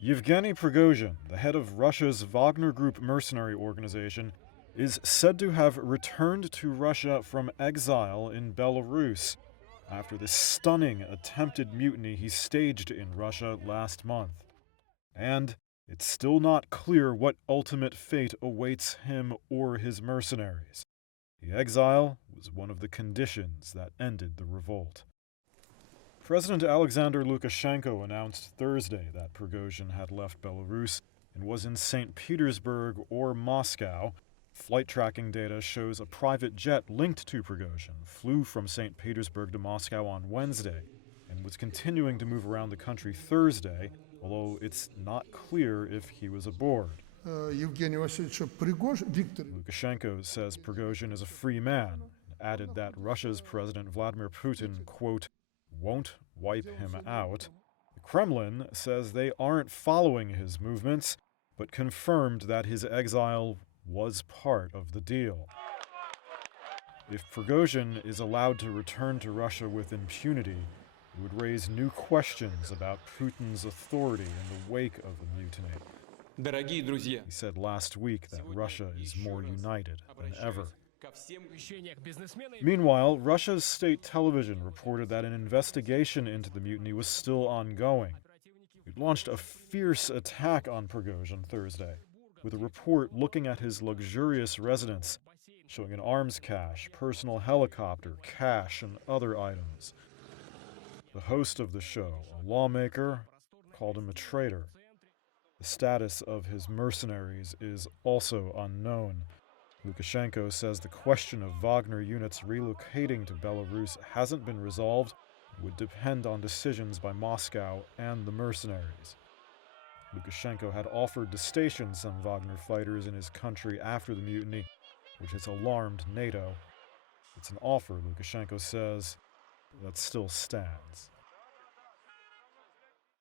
Yevgeny Prigozhin, the head of Russia's Wagner Group mercenary organization, is said to have returned to Russia from exile in Belarus after the stunning attempted mutiny he staged in Russia last month. And it's still not clear what ultimate fate awaits him or his mercenaries. The exile was one of the conditions that ended the revolt. President Alexander Lukashenko announced Thursday that Prigozhin had left Belarus and was in St. Petersburg or Moscow. Flight tracking data shows a private jet linked to Prigozhin flew from St. Petersburg to Moscow on Wednesday and was continuing to move around the country Thursday, although it's not clear if he was aboard. Lukashenko says Prigozhin is a free man and added that Russia's President Vladimir Putin, quote, won't wipe him out. The Kremlin says they aren't following his movements, but confirmed that his exile was part of the deal. If Prigozhin is allowed to return to Russia with impunity, it would raise new questions about Putin's authority in the wake of the mutiny. He said last week that Russia is more united than ever. Meanwhile, Russia's state television reported that an investigation into the mutiny was still ongoing. It launched a fierce attack on Prigozhin Thursday, with a report looking at his luxurious residence, showing an arms cache, personal helicopter, cash, and other items. The host of the show, a lawmaker, called him a traitor. The status of his mercenaries is also unknown. Lukashenko says the question of Wagner units relocating to Belarus hasn't been resolved and would depend on decisions by Moscow and the mercenaries. Lukashenko had offered to station some Wagner fighters in his country after the mutiny, which has alarmed NATO. It's an offer, Lukashenko says, that still stands.